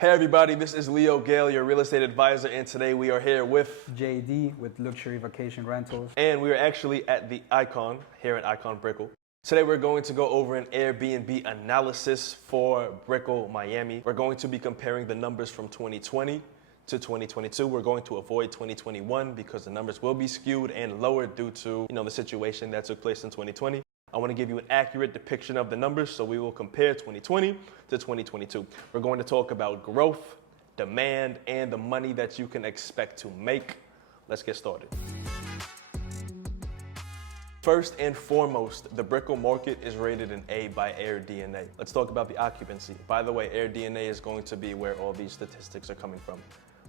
Hey everybody, this is Leo Gale, your real estate advisor, and today we are here with JD with Luxury Vacation Rentals. And we are actually at the Icon here at Icon Brickell. Today we're going to go over an Airbnb analysis for Brickell Miami. We're going to be comparing the numbers from 2020 to 2022. We're going to avoid 2021 because the numbers will be skewed and lower due to the situation that took place in 2020. I want to give you an accurate depiction of the numbers, so we will compare 2020 to 2022. We're going to talk about growth, demand, and the money that you can expect to make. Let's get started. First and foremost, the Brickell market is rated an A by AirDNA. Let's talk about the occupancy. By the way, AirDNA is going to be where all these statistics are coming from.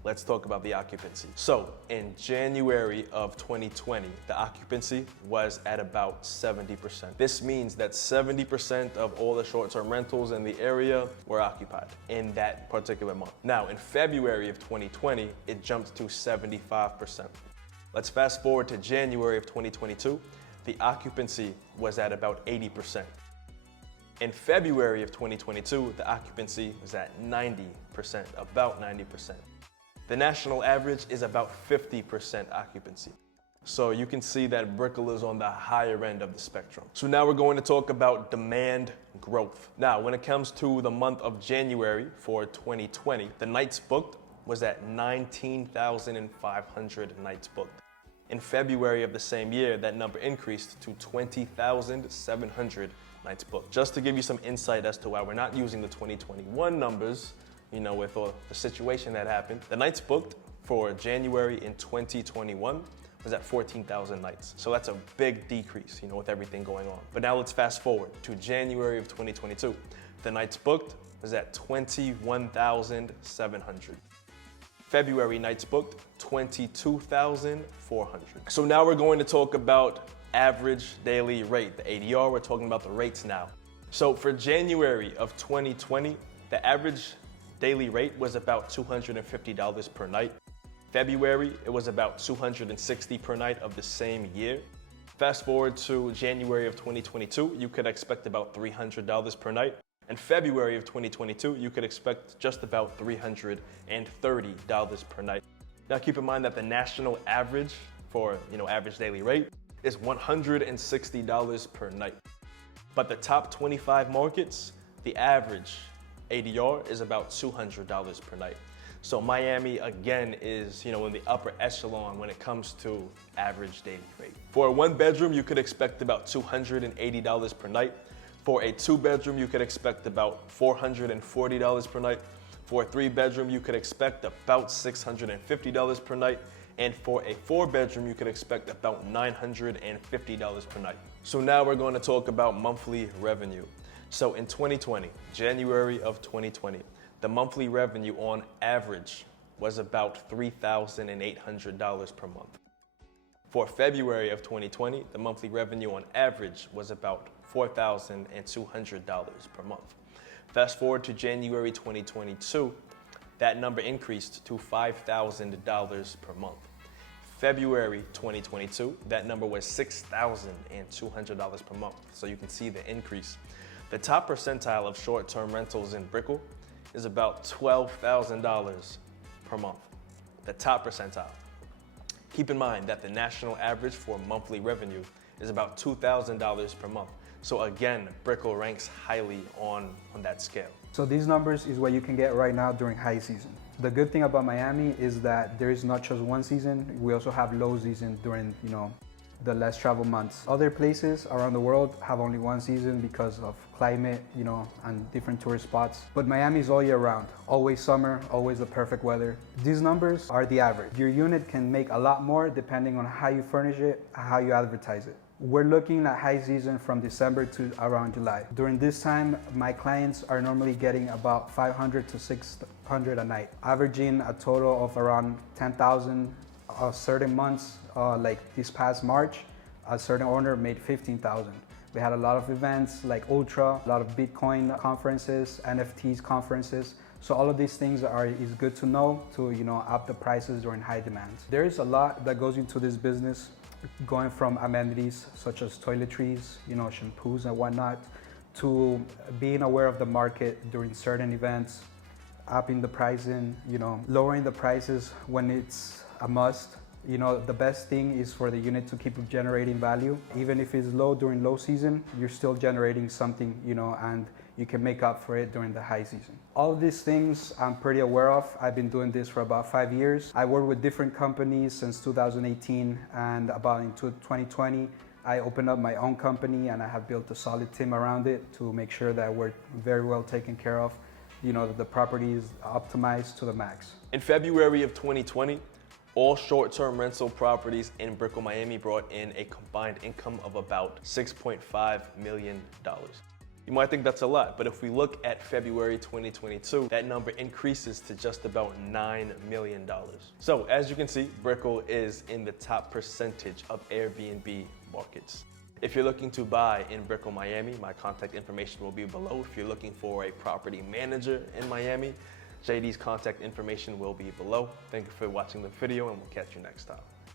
Let's talk about the occupancy. So in January of 2020, the occupancy was at about 70%. This means that 70% of all the short-term rentals in the area were occupied in that particular month. Now, in February of 2020, it jumped to 75%. Let's fast forward to January of 2022. The occupancy was at about 80%. In February of 2022, the occupancy was at 90%, about 90%. The national average is about 50% occupancy. So you can see that Brickell is on the higher end of the spectrum. So now we're going to talk about demand growth. Now, when it comes to the month of January for 2020, the nights booked was at 19,500 nights booked. In February of the same year, that number increased to 20,700 nights booked. Just to give you some insight as to why we're not using the 2021 numbers, with all the situation that happened. The nights booked for January in 2021 was at 14,000 nights. So that's a big decrease, with everything going on. But now let's fast forward to January of 2022. The nights booked was at 21,700. February nights booked, 22,400. So now we're going to talk about average daily rate, the ADR. We're talking about the rates now. So for January of 2020, the average daily rate was about $250 per night. February, it was about $260 per night of the same year. Fast forward to January of 2022, you could expect about $300 per night. And February of 2022, you could expect just about $330 per night. Now keep in mind that the national average for average daily rate is $160 per night. But the top 25 markets, the average ADR is about $200 per night. So Miami, again, is in the upper echelon when it comes to average daily rate. For a one bedroom, you could expect about $280 per night. For a two bedroom, you could expect about $440 per night. For a three bedroom, you could expect about $650 per night. And for a four bedroom, you could expect about $950 per night. So now we're going to talk about monthly revenue. So in 2020, January of 2020, the monthly revenue on average was about $3,800 per month. For February of 2020, the monthly revenue on average was about $4,200 per month. Fast forward to January 2022, that number increased to $5,000 per month. February 2022, that number was $6,200 per month. So you can see the increase. The top percentile of short-term rentals in Brickell is about $12,000 per month. The top percentile. Keep in mind that the national average for monthly revenue is about $2,000 per month. So again, Brickell ranks highly on that scale. So these numbers is what you can get right now during high season. The good thing about Miami is that there is not just one season. We also have low season during, the less travel months. Other places around the world have only one season because of climate, and different tourist spots. But Miami is all year round, always summer, always the perfect weather. These numbers are the average. Your unit can make a lot more depending on how you furnish it, how you advertise it. We're looking at high season from December to around July. During this time, my clients are normally getting about 500 to 600 a night, averaging a total of around 10,000 certain months. Like this past March, a certain owner made 15,000. We had a lot of events like Ultra, a lot of Bitcoin conferences, NFTs conferences. So all of these things is good to know to up the prices during high demands. There is a lot that goes into this business, going from amenities such as toiletries, shampoos and whatnot, to being aware of the market during certain events, upping the pricing, lowering the prices when it's a must. The best thing is for the unit to keep generating value. Even if it's low during low season, you're still generating something, and you can make up for it during the high season. All of these things I'm pretty aware of. I've been doing this for about 5 years. I work with different companies since 2018, and about in 2020, I opened up my own company, and I have built a solid team around it to make sure that we're very well taken care of, that the property is optimized to the max. In February of 2020, all short-term rental properties in Brickell Miami brought in a combined income of about $6.5 million. You might think that's a lot, but if we look at February 2022, that number increases to just about $9 million. So as you can see, Brickell is in the top percentage of Airbnb markets. If you're looking to buy in Brickell Miami, my contact information will be below. If you're looking for a property manager in Miami, JD's contact information will be below. Thank you for watching the video, and we'll catch you next time.